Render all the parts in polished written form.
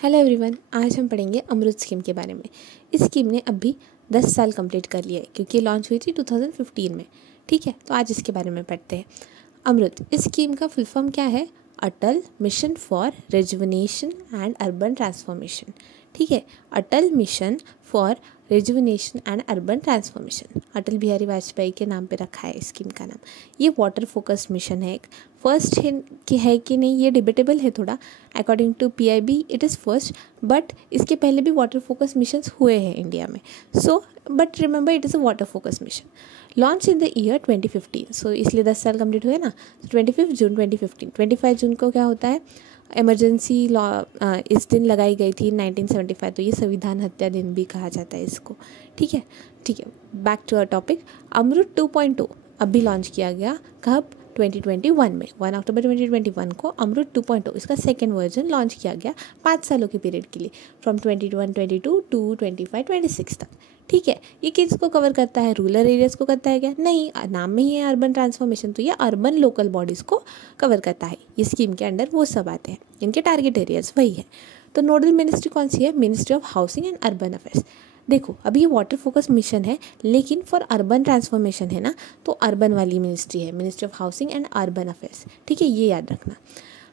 Hello everyone, आज हम पढ़ेंगे अमृत स्कीम के बारे में। इस स्कीम ने अभी 10 साल कंप्लीट कर लिया है क्योंकि लॉन्च हुई थी 2015 में। ठीक है, तो आज इसके बारे में पढ़ते हैं। अमृत, इस स्कीम का फुल फॉर्म क्या है? Atal mission for rejuvenation and urban transformation. ठीक है, Atal mission for rejuvenation and urban transformation, Atal Bihari Vajpayee के नाम पे रखा है स्कीम का नाम। ये वाटर फोकस मिशन है। एक फर्स्ट है कि नहीं, ये डिबेटेबल है थोड़ा। According to PIB it is first, but इसके पहले भी वाटर फोकस मिशंस हुए हैं इंडिया में। So but remember, it is a water focus mission launch in the year 2015। सो इसलिए 10 साल कंप्लीट हुए ना। 25 जून 2015। 25 जून को क्या होता है? इमरजेंसी लॉ इस दिन लगाई गई थी 1975, तो ये संविधान हत्या दिन भी कहा जाता है इसको। ठीक है, बैक टू आवर टॉपिक। अमृत 2.0 अभी लॉन्च किया गया। कब? 2021 में। 1 अक्टूबर 2021 को अमृत 2.0 इसका सेकेंड वर्जन लॉन्च किया गया 5 सालों के पीरियड के लिए, फ्रॉम 21-22 टू 25-26 तक। ठीक है, ये किसको कवर करता है? रूरल एरियाज़ को करता है क्या? नहीं, नाम में ही है अर्बन ट्रांसफॉर्मेशन, तो ये अर्बन लोकल बॉडीज़ को कवर करता है। ये स्कीम के अंडर वो सब आते हैं, इनके टारगेट एरियाज वही है। तो नोडल मिनिस्ट्री कौन सी है? Ministry of housing and urban affairs. देखो, अभी ये वाटर फोकस मिशन है, लेकिन फॉर अर्बन ट्रांसफॉर्मेशन है ना, तो अर्बन वाली मिनिस्ट्री है, ministry of housing and urban affairs. ठीक है, ये याद रखना।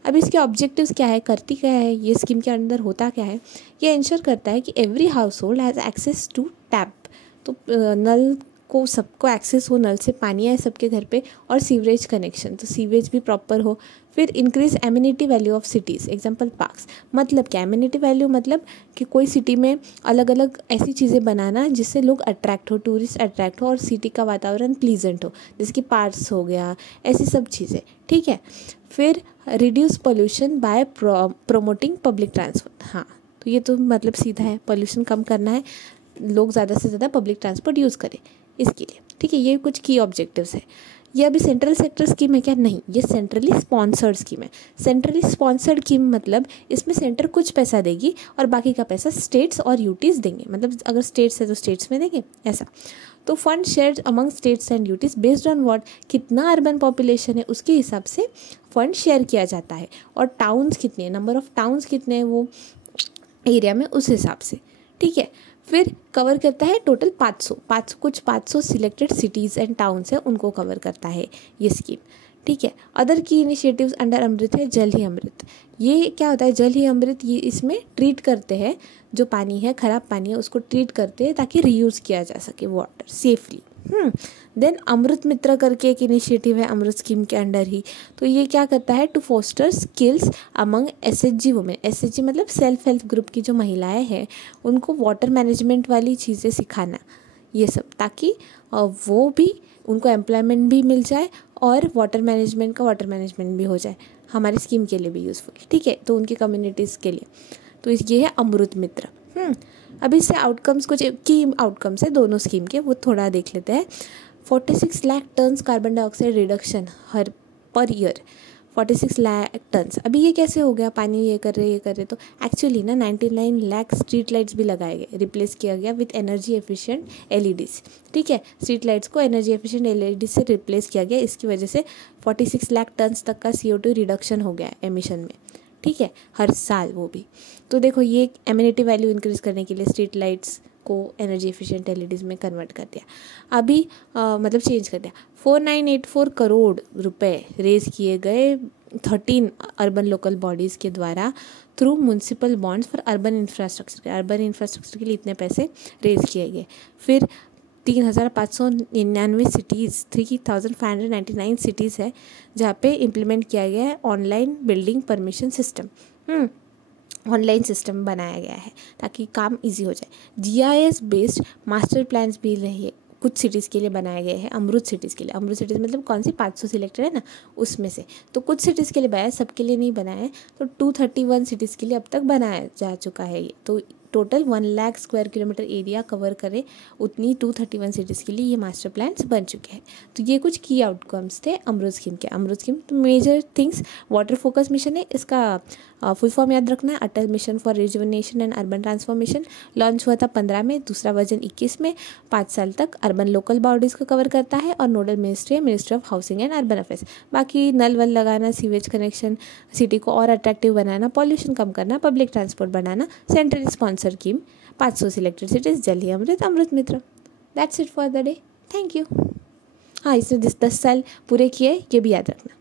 अब इसके ऑब्जेक्टिव्स क्या है, करती क्या है, ये स्कीम के अंदर होता क्या है? ये इंश्योर करता है कि every household has access to tap, तो नल को सबको एक्सेस हो, नल से पानी आए सबके घर पे, और सीवरेज कनेक्शन, तो सीवेज भी प्रॉपर हो। फिर increase immunity value of cities, example parks. मतलब क्या एम्यूनिटी वैल्यू? मतलब कि कोई सिटी में अलग अलग ऐसी चीज़ें बनाना जिससे लोग अट्रैक्ट हो, टूरिस्ट अट्रैक्ट हो, और सिटी का वातावरण प्लीजेंट हो, जैसे कि पार्क्स हो गया, ऐसी सब चीज़ें। ठीक है, फिर reduce pollution by promoting public transport. हाँ, तो ये तो मतलब सीधा है, पोल्यूशन कम करना है, लोग ज़्यादा से ज़्यादा पब्लिक ट्रांसपोर्ट यूज़ करें इसके लिए। ठीक है, ये कुछ की ऑब्जेक्टिव्स है। ये अभी सेंट्रल सेक्टर स्कीम है क्या? नहीं, ये सेंट्रली स्पॉन्सर्ड स्कीम है। सेंट्रली स्पॉन्सर्ड स्कीम मतलब इसमें सेंटर कुछ पैसा देगी और बाकी का पैसा स्टेट्स और यूटीज़ देंगे। मतलब अगर स्टेट्स है तो स्टेट्स में देंगे, ऐसा। तो fund share among states and UTs based on what, कितना अर्बन पॉपुलेशन है उसके हिसाब से फंड शेयर किया जाता है, और टाउन्स कितने, नंबर ऑफ टाउन्स कितने हैं वो एरिया में, उस हिसाब से। ठीक है, फिर कवर करता है total 500 selected cities and towns है, उनको कवर करता है ये स्कीम। ठीक है, अदर की इनिशिएटिव्स अंडर अमृत है जल ही अमृत। ये क्या होता है? जल ही अमृत, ये इसमें ट्रीट करते हैं जो पानी है, ख़राब पानी है, उसको ट्रीट करते हैं ताकि रीयूज़ किया जा सके वाटर सेफली। देन अमृत मित्र करके एक इनिशिएटिव है अमृत स्कीम के अंडर ही। तो ये क्या करता है? To foster skills among SHG women. SHG मतलब सेल्फ हेल्प ग्रुप की जो महिलाएं हैं, उनको वाटर मैनेजमेंट वाली चीज़ें सिखाना, ये सब, ताकि वो भी, उनको एम्प्लॉयमेंट भी मिल जाए और वाटर मैनेजमेंट भी हो जाए, हमारी स्कीम के लिए भी यूज़फुल। ठीक है, तो उनकी कम्युनिटीज़ के लिए। तो ये है अमृत मित्र। अभी इससे आउटकम्स, कुछ की आउटकम्स है दोनों स्कीम के, वो थोड़ा देख लेते हैं। 46 lakh tons carbon dioxide reduction हर पर ईयर, 46 लाख टन्स। अभी ये कैसे हो गया? पानी ये कर रहे तो एक्चुअली ना 99 लाख स्ट्रीट लाइट्स भी लगाए गए, रिप्लेस किया गया विथ एनर्जी एफिशिएंट LEDs। ठीक है, स्ट्रीट लाइट्स को एनर्जी एफिशिएंट LED से रिप्लेस किया गया, इसकी वजह से 46 लाख टन्स तक का CO2 रिडक्शन हो गया एमिशन में। ठीक है, हर साल वो भी। तो देखो, ये एम्यूनिटी वैल्यू इंक्रीज़ करने के लिए स्ट्रीट लाइट्स को एनर्जी एफिशिएंट LEDs में कन्वर्ट कर दिया, अभी मतलब चेंज कर दिया। 4984 करोड़ रुपए रेज किए गए 13 अर्बन लोकल बॉडीज़ के द्वारा through municipal bonds for urban infrastructure के लिए इतने पैसे रेज किए गए। फिर 3599 सिटीज़, 3599 सिटीज़ है जहाँ पे इम्प्लीमेंट किया गया है online building permission system. Online system बनाया गया है ताकि काम इजी हो जाए। GIS बेस्ड मास्टर प्लान्स भी रहे, कुछ सिटीज़ के लिए बनाए गए हैं, अमृत सिटीज़ के लिए। अमृत सिटीज़ मतलब कौन सी? 500 सिलेक्टेड है ना, उसमें से तो कुछ सिटीज़ के लिए बनाया, सबके लिए नहीं बनाया है। तो 231 सिटीज़ के लिए अब तक बनाया जा चुका है ये। तो total 1 lakh square kilometre area cover करे, उतनी 231 सिटीज़ के लिए ये मास्टर प्लान्स बन चुके हैं। तो ये कुछ की आउटकम्स थे अमृत स्कीम के। अमृत स्कीम तो major things, water focus mission है, इसका फुल फॉर्म याद रखना है, Atal mission for rejuvenation and urban transformation. Launch हुआ था 15 में, दूसरा वर्जन 21 में। 5 साल तक अर्बन लोकल बॉडीज़ को कवर करता है और नोडल मिनिस्ट्री है ministry of housing and urban affairs. बाकी नल वल लगाना, सीवेज कनेक्शन, सिटी को और अट्रैक्टिव बनाना, पॉल्यूशन कम करना, पब्लिक ट्रांसपोर्ट बनाना, central sponsor scheme, 500 selected cities, जल ही अमृत, AMRUT Mitra. That's it for the day. Thank you. हाँ, इसने 10 साल पूरे किए, ये भी याद रखना।